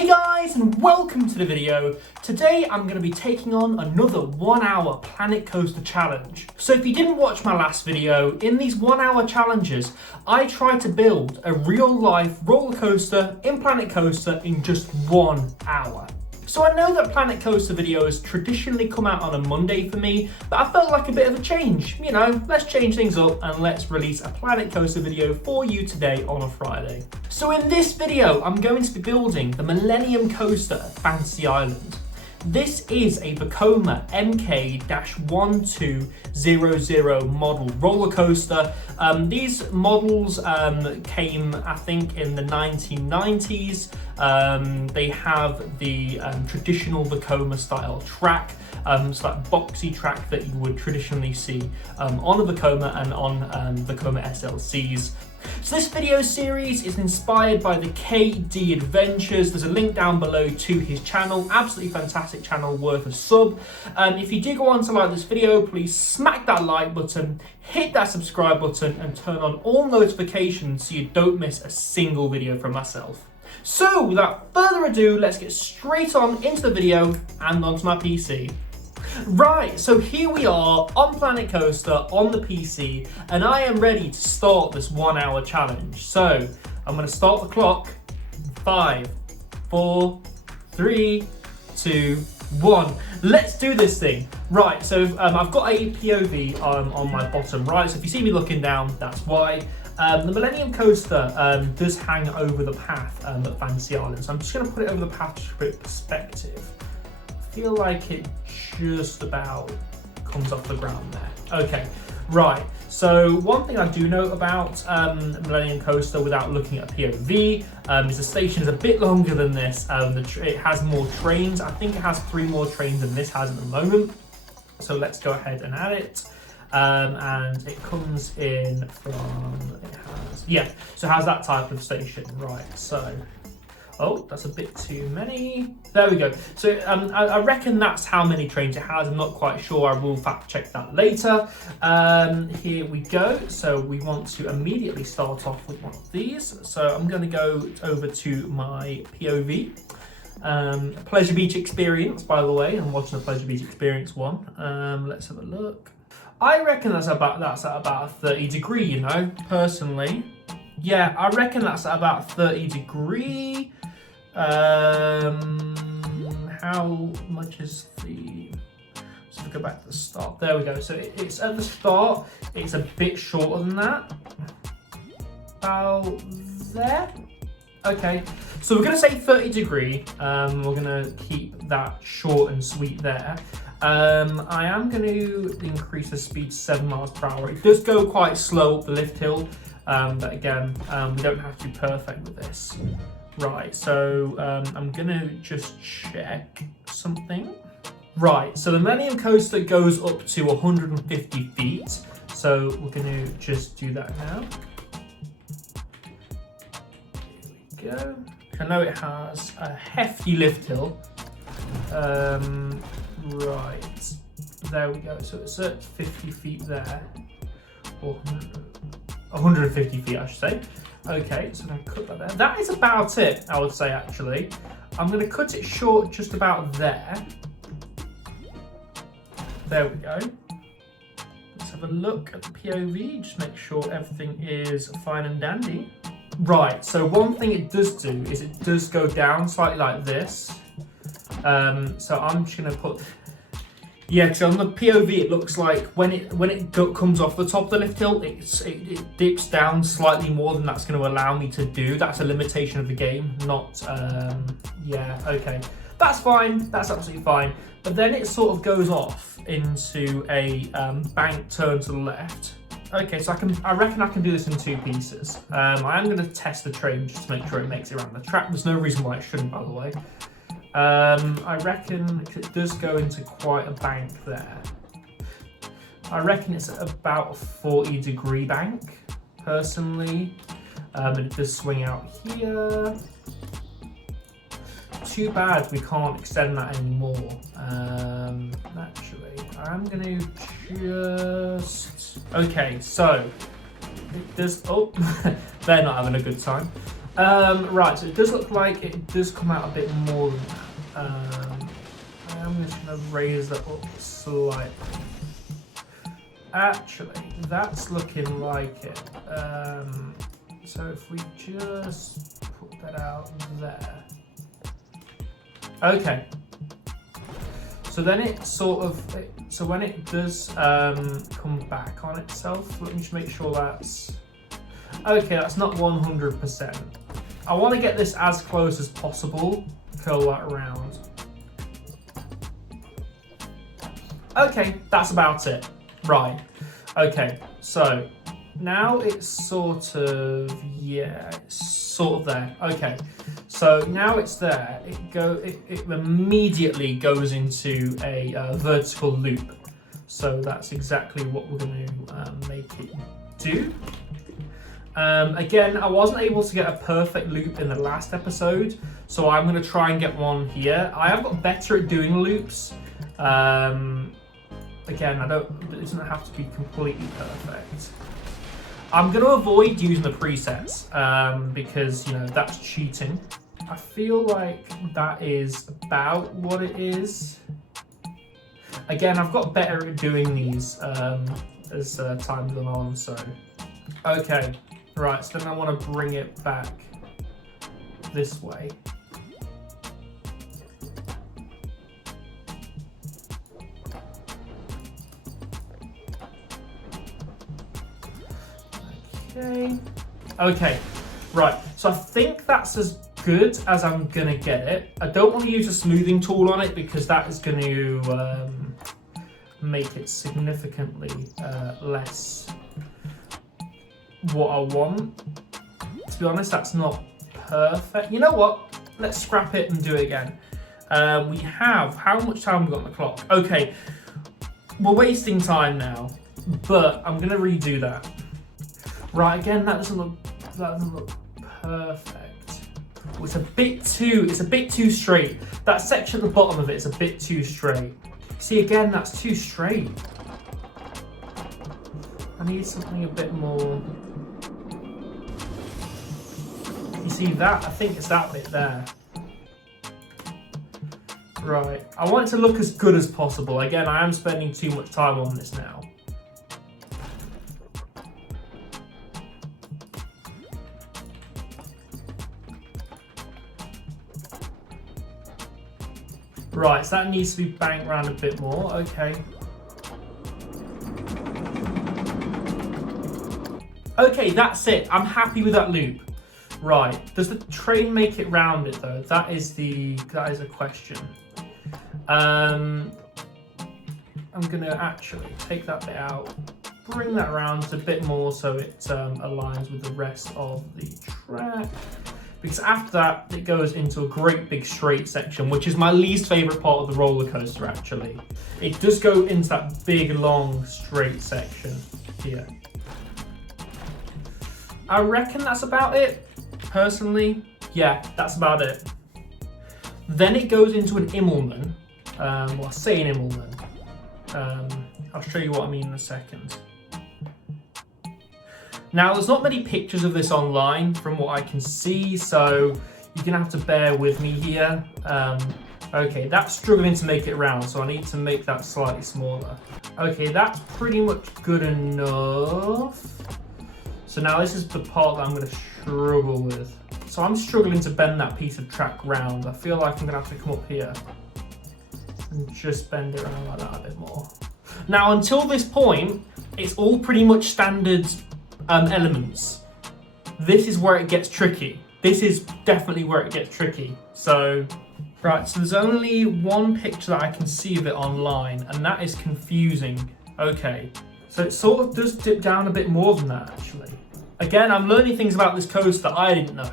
Hey guys, and welcome to the video. Today I'm going to be taking on another 1 hour Planet Coaster challenge. So if you didn't watch my last video, in these 1 hour challenges, I tried to build a real life roller coaster in Planet Coaster in just 1 hour. So I know that Planet Coaster videos traditionally come out on a Monday for me, but I felt like a bit of a change. You know, let's change things up and let's release a Planet Coaster video for you today on a Friday. So in this video, I'm going to be building the Millennium Coaster at Fantasy Island. This is a Vekoma MK-1200 model roller coaster. These models came, I think, in the 1990s. They have the traditional Vekoma style track. It's that boxy track that you would traditionally see on a Vekoma and on Vekoma SLCs. So this video series is inspired by the KD Adventures. There's a link down below to his channel. Absolutely fantastic channel, worth a sub. If you do go on to like this video, please smack that like button, hit that subscribe button and turn on all notifications so you don't miss a single video from myself. So without further ado, let's get straight on into the video and onto my PC. Right, so here we are on Planet Coaster on the PC, and I am ready to start this 1 hour challenge. So I'm going to start the clock. 5, 4, 3, 2, 1. Let's do this thing. Right, so I've got a POV on my bottom right. So if you see me looking down, that's why. The Millennium Coaster does hang over the path at Fantasy Island. So I'm just going to put it over the path to create perspective. I feel like it just about comes off the ground there. Okay, right. So one thing I do know about Millennium Coaster without looking at a POV is the station is a bit longer than this. It has more trains. I think it has 3 more trains than this has at the moment. So let's go ahead and add it. And it comes in from, so it has that type of station, right? So, oh, that's a bit too many. There we go. So I reckon that's how many trains it has. I'm not quite sure. I will fact check that later. Here we go. So we want to immediately start off with one of these. So I'm going to go over to my POV. Pleasure Beach Experience, by the way. I'm watching the Pleasure Beach Experience one. Let's have a look. I reckon that's at about a 30 degree, you know, personally. Yeah, I reckon that's at about 30 degree. How much is the... So we go back to the start. There we go. So it's at the start. It's a bit shorter than that. About there. Okay. So we're going to say 30 degree. We're going to keep that short and sweet there. I am going to increase the speed to 7 miles per hour. It does go quite slow up the lift hill, but again, we don't have to be perfect with this. Right, so I'm going to just check something. Right, so the Millennium Coaster goes up to 150 feet. So we're going to just do that now. Here we go. I know it has a hefty lift hill. Right, there we go. So it's at 50 feet there, or 150 feet, I should say. Okay, so I'm going to cut that there. That is about it, I would say, actually. I'm going to cut it short just about there. There we go. Let's have a look at the POV, just make sure everything is fine and dandy. Right, so one thing it does do is it does go down slightly like this. So I'm just going to put, because on the POV it looks like when it comes off the top of the lift hill, it dips down slightly more than that's going to allow me to do. That's a limitation of the game, not, okay. That's fine, that's absolutely fine. But then it sort of goes off into a bank turn to the left. Okay, so I reckon I can do this in 2 pieces. I am going to test the train just to make sure it makes it around the track. There's no reason why it shouldn't, by the way. I reckon it does go into quite a bank there. I reckon it's about a 40 degree bank, personally. It does swing out here. Too bad we can't extend that anymore. Actually, I'm going to just... Okay, so it does... Oh, they're not having a good time. Right, so it does look like it does come out a bit more than that. I'm just going to raise that up slightly. Actually, that's looking like it. So if we just put that out there. Okay. So then it sort of, so when it does come back on itself, let me just make sure that's, okay, that's not 100%. I want to get this as close as possible, curl that around. Okay, that's about it. Right, okay, so now it's sort of, yeah, it's sort of there. Okay, so now it's there, it immediately goes into a vertical loop. So that's exactly what we're going to make it do. Again, I wasn't able to get a perfect loop in the last episode, so I'm going to try and get one here. I have got better at doing loops. Again, it doesn't have to be completely perfect. I'm going to avoid using the presets because, you know, that's cheating. I feel like that is about what it is. Again, I've got better at doing these as time's gone on, so. Okay, right, so then I want to bring it back this way. Okay, right, so I think that's as good as I'm gonna get it. I don't want to use a smoothing tool on it because that is going to make it significantly less what I want. To be honest, that's not perfect. You know what? Let's scrap it and do it again. We have, how much time have we got on the clock? Okay, we're wasting time now, but I'm gonna redo that. Right, again, that doesn't look perfect. Oh, it's a bit too straight. That section at the bottom of it is a bit too straight. See, again, that's too straight. I need something a bit more. You see that? I think it's that bit there. Right, I want it to look as good as possible. Again, I am spending too much time on this now. Right, so that needs to be banged around a bit more, okay. Okay, that's it. I'm happy with that loop. Right, does the train make it round it though? That is a question. I'm gonna actually take that bit out, bring that around a bit more so it aligns with the rest of the track. Because after that, it goes into a great big straight section, which is my least favourite part of the roller coaster, actually. It does go into that big, long, straight section here. I reckon that's about it, personally. Yeah, that's about it. Then it goes into an Immelman. Well, I say an Immelman. I'll show you what I mean in a second. Now, there's not many pictures of this online from what I can see, so you're gonna have to bear with me here. Okay, that's struggling to make it round, so I need to make that slightly smaller. Okay, that's pretty much good enough. So now this is the part that I'm gonna struggle with. So I'm struggling to bend that piece of track round. I feel like I'm gonna have to come up here and just bend it around like that a bit more. Now, until this point, it's all pretty much standard elements. This is where it gets tricky. This is definitely where it gets tricky. So, right, so there's only one picture that I can see of it online, and that is confusing. Okay, so it sort of does dip down a bit more than that, actually. Again, I'm learning things about this coaster that I didn't know.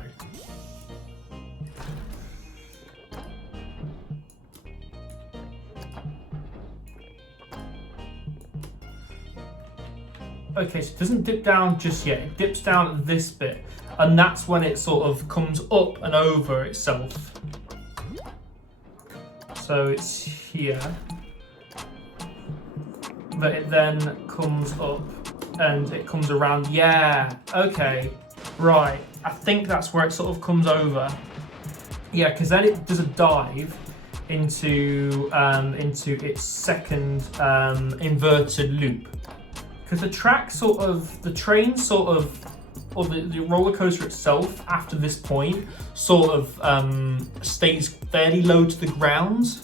Okay, so it doesn't dip down just yet. It dips down at this bit, and that's when it sort of comes up and over itself. So it's here. But it then comes up and it comes around. Yeah, okay, right. I think that's where it sort of comes over. Yeah, because then it does a dive into its second inverted loop. Because the train sort of, or the roller coaster itself after this point sort of stays fairly low to the ground,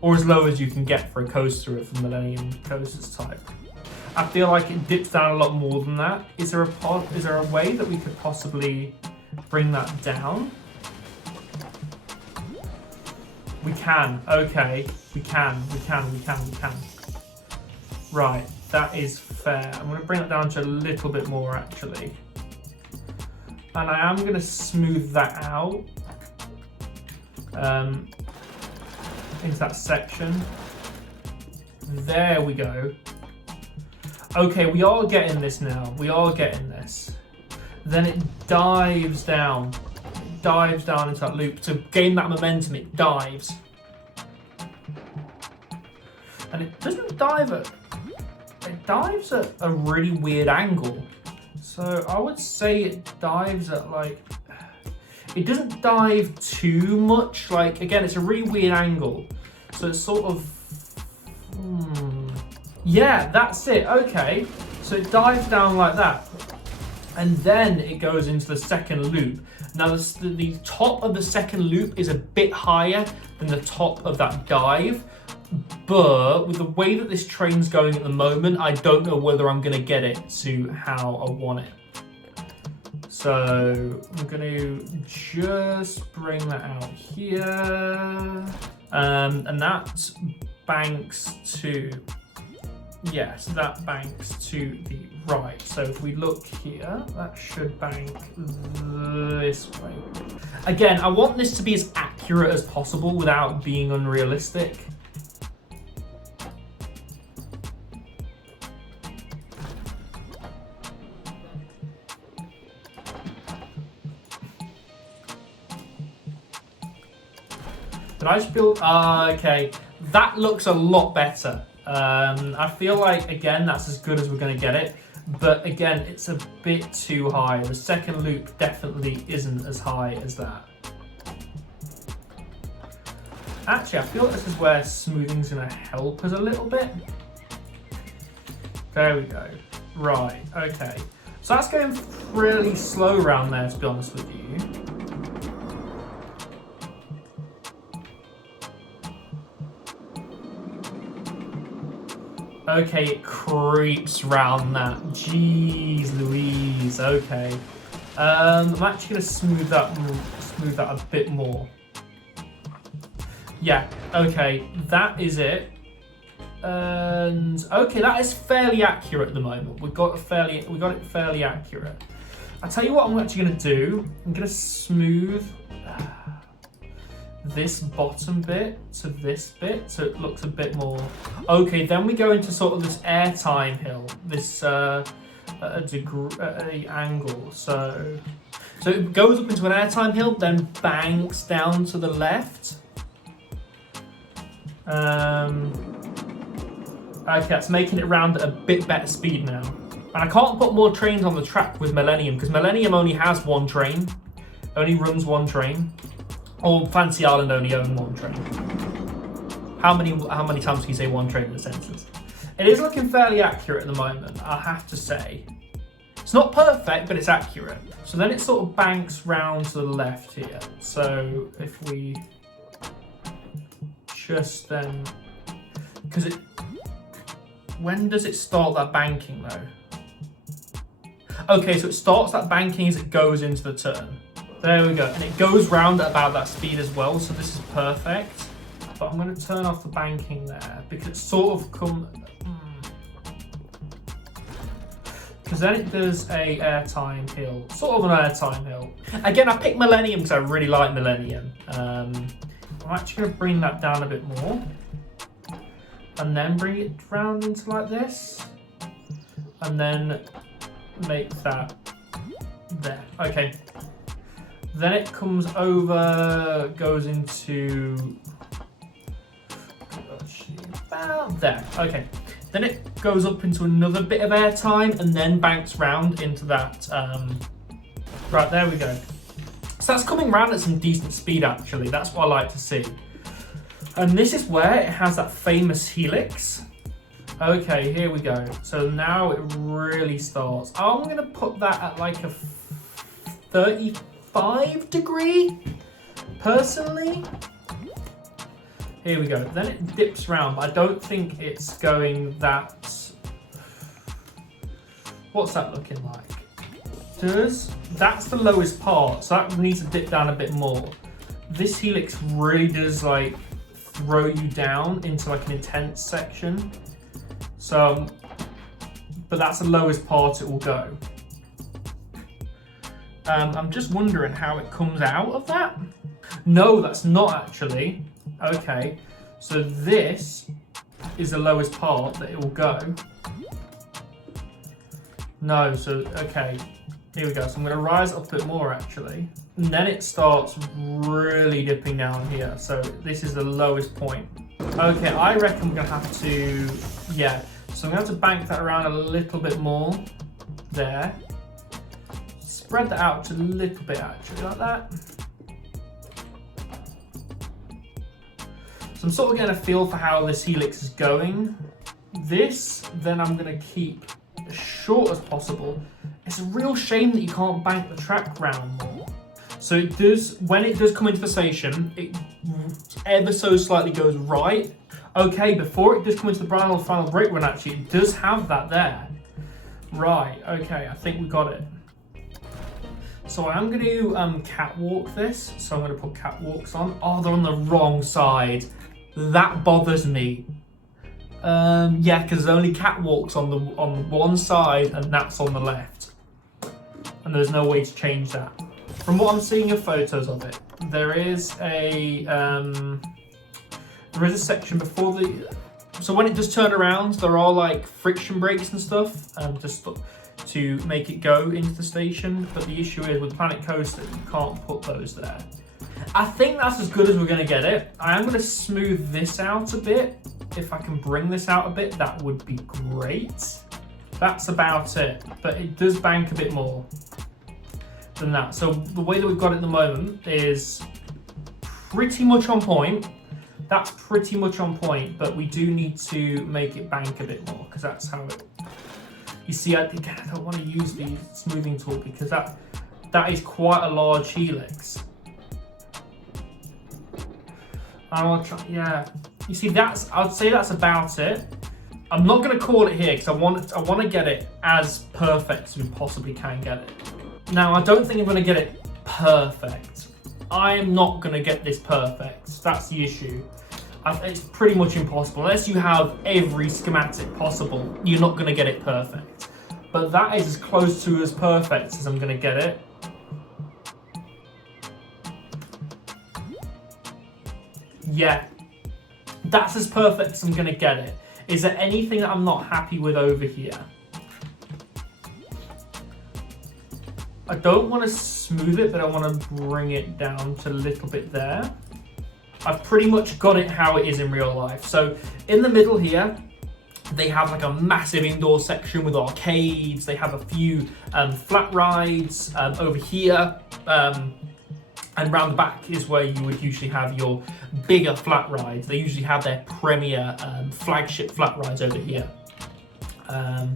or as low as you can get for a coaster of the Millennium Coasters type. I feel like it dips down a lot more than that. Is there a way that we could possibly bring that down? We can. Okay, we can. Right, that is fair. I'm going to bring it down to a little bit more actually. And I am going to smooth that out into that section. There we go. Okay, we are getting this now. We are getting this. Then it dives down. It dives down into that loop. To gain that momentum, it dives. And it doesn't dive at... It dives at a really weird angle. So I would say it dives at like... It doesn't dive too much. Like, again, it's a really weird angle. So it's sort of... Yeah, that's it. Okay. So it dives down like that. And then it goes into the second loop. Now, the top of the second loop is a bit higher than the top of that dive. But with the way that this train's going at the moment, I don't know whether I'm going to get it to how I want it. So I'm going to just bring that out here. And that banks to... Yes, that banks to the right. So if we look here, that should bank this way. Again, I want this to be as accurate as possible without being unrealistic. Did I just build? Okay, that looks a lot better. I feel like, again, that's as good as we're going to get it. But again, it's a bit too high. The second loop definitely isn't as high as that. Actually, I feel like this is where smoothing's going to help us a little bit. There we go. Right, okay. So that's going really slow around there, to be honest with you. Okay, it creeps round that. Jeez Louise, okay. I'm actually going to smooth that a bit more. Yeah, okay, that is it. And okay, that is fairly accurate at the moment. We got it fairly accurate. I tell you what I'm actually going to do. I'm going to smooth this bottom bit to this bit, so it looks a bit more... Okay, then we go into sort of this airtime hill, this at a angle. So it goes up into an airtime hill, then banks down to the left. Okay, that's making it round at a bit better speed now. And I can't put more trains on the track with Millennium, because Millennium only has one train, only runs one train. Or Fantasy Island only own one train. How many times can you say one train in the sentence? It is looking fairly accurate at the moment, I have to say. It's not perfect, but it's accurate. So then it sort of banks round to the left here. So if we just then, because it, when does it start that banking though? Okay, so it starts that banking as it goes into the turn. There we go, and it goes round at about that speed as well, so this is perfect. But I'm going to turn off the banking there, because it's sort of come... Because then it does a airtime hill, sort of an airtime hill. Again, I picked Millennium because I really like Millennium. I'm actually going to bring that down a bit more. And then bring it round into like this. And then make that there. Okay. Then it comes over, goes into about there. Okay. Then it goes up into another bit of airtime and then banks round into that Right, there we go. So that's coming round at some decent speed actually, that's what I like to see. And this is where it has that famous helix. Okay, here we go. So now it really starts. I'm gonna put that at like a 35 degree, personally. Here we go. Then it dips round, but I don't think it's going that... What's that looking like? That's the lowest part, so that needs to dip down a bit more. This helix really does like throw you down into like an intense section. So, but that's the lowest part it will go. I'm just wondering how it comes out of that. No, that's not actually. Okay, so this is the lowest part that it will go. No, so, okay. Here we go, so I'm gonna rise up a bit more actually. And then it starts really dipping down here. So this is the lowest point. Okay, I reckon we're gonna have to, yeah. So I'm gonna have to bank that around a little bit more there. Spread that out to a little bit actually, like that. So I'm sort of getting a feel for how this helix is going. This, then I'm gonna keep as short as possible. It's a real shame that you can't bank the track round more. So it does, when it does come into the station, it ever so slightly goes right. Okay, before it does come into the final brake run actually, it does have that there. Right, okay, I think we got it. So I'm going to catwalk this, so I'm going to put catwalks on. Oh, they're on the wrong side. That bothers me. Yeah, because there's only catwalks on one side and that's on the left. And there's no way to change that. From what I'm seeing of photos of it, there is a section before the... So when it does turn around, there are like friction brakes and stuff, just to make it go into the station. But the issue is with Planet Coaster, you can't put those there. I think that's as good as we're going to get it. I am going to smooth this out a bit. If I can bring this out a bit, that would be great. That's about it, but it does bank a bit more than that. So the way that we've got it at the moment is pretty much on point. That's pretty much on point, but we do need to make it bank a bit more because that's how it... You see, I don't want to use the smoothing tool because that is quite a large helix. I want to try, yeah. You see, I'd say that's about it. I'm not going to call it here because I want to get it as perfect as we possibly can get it. Now, I don't think I'm going to get it perfect. I am not going to get this perfect. That's the issue. It's pretty much impossible. Unless you have every schematic possible, you're not going to get it perfect. But that is as close to as perfect as I'm going to get it. Yeah. That's as perfect as I'm going to get it. Is there anything that I'm not happy with over here? I don't want to smooth it, but I want to bring it down to a little bit there. I've pretty much got it how it is in real life. So in the middle here, they have like a massive indoor section with arcades. They have a few flat rides over here. And round the back is where you would usually have your bigger flat rides. They usually have their premier flagship flat rides over here. I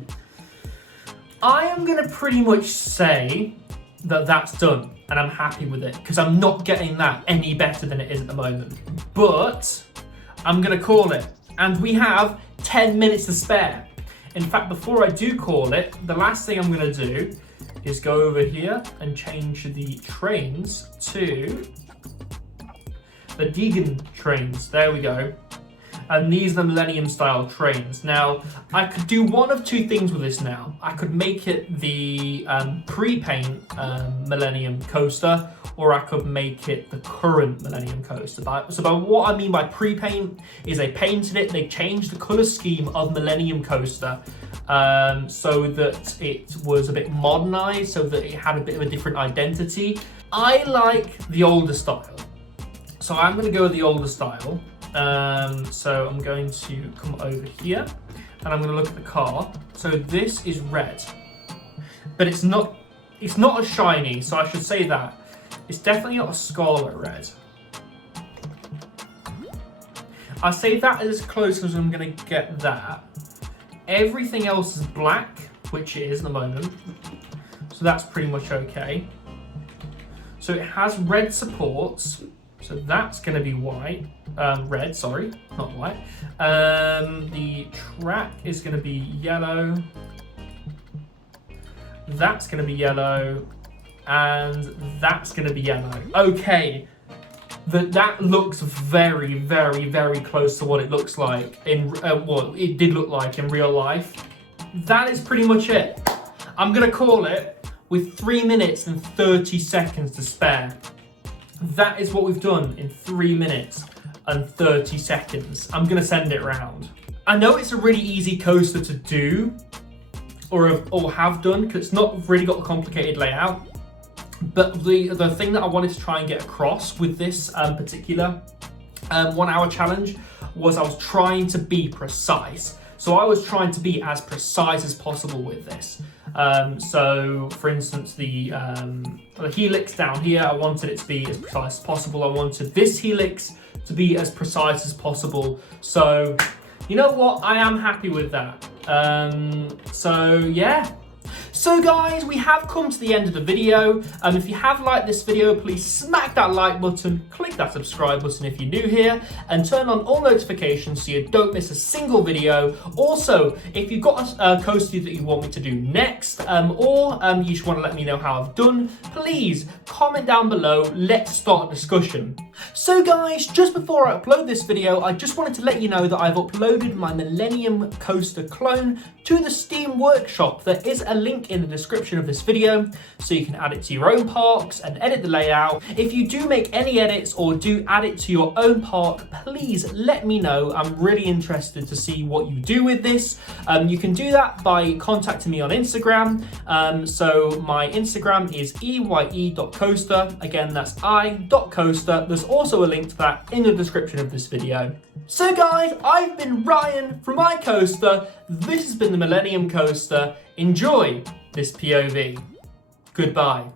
am going to pretty much say that that's done and I'm happy with it because I'm not getting that any better than it is at the moment. But I'm going to call it, and we have 10 minutes to spare. In fact, before I do call it, the last thing I'm going to do is go over here and change the trains to the Deegan trains. There we go. And these are the Millennium style trains. Now, I could do one of two things with this now. I could make it the pre-paint Millennium Coaster, or I could make it the current Millennium Coaster. So by what I mean by pre-paint is they painted it, they changed the colour scheme of Millennium Coaster so that it was a bit modernised, so that it had a bit of a different identity. I like the older style. So I'm going to go with the older style. So I'm going to come over here and I'm going to look at the car. So this is red, but it's not It's not as shiny, so I should say that. It's definitely not a scarlet red. I say that as close as I'm going to get that. Everything else is black, which it is at the moment. So that's pretty much okay. So it has red supports. So that's going to be white. Red, sorry, not white. The track is going to be yellow. That's going to be yellow. And that's going to be yellow. Okay. That looks very, very, very close to what it looks like in what it did look like in real life. That is pretty much it. I'm gonna call it with 3 minutes and 30 seconds to spare. That is what we've done in 3 minutes and 30 seconds. I'm gonna send it round. I know it's a really easy coaster to do, or have done, because it's not really got a complicated layout. But the thing that I wanted to try and get across with this particular 1 hour challenge was I was trying to be precise. So I was trying to be as precise as possible with this. So for instance, the helix down here, I wanted it to be as precise as possible. I wanted this helix to be as precise as possible. So you know what? I am happy with that. So yeah. So guys, we have come to the end of the video. If you have liked this video, please smack that like button, click that subscribe button if you're new here, and turn on all notifications so you don't miss a single video. Also, if you've got a coaster that you want me to do next, or you just want to let me know how I've done, please comment down below. Let's start a discussion. So guys, just before I upload this video, I just wanted to let you know that I've uploaded my Millennium Coaster clone to the Steam Workshop. There is a link in the description of this video, so you can add it to your own parks and edit the layout. If you do make any edits or do add it to your own park, please let me know. I'm really interested to see what you do with this. You can do that by contacting me on Instagram. So my Instagram is eye.coaster. Again, that's i.coaster. There's also a link to that in the description of this video. So guys, I've been Ryan from iCoaster. This has been the Millennium Coaster. Enjoy this POV. Goodbye.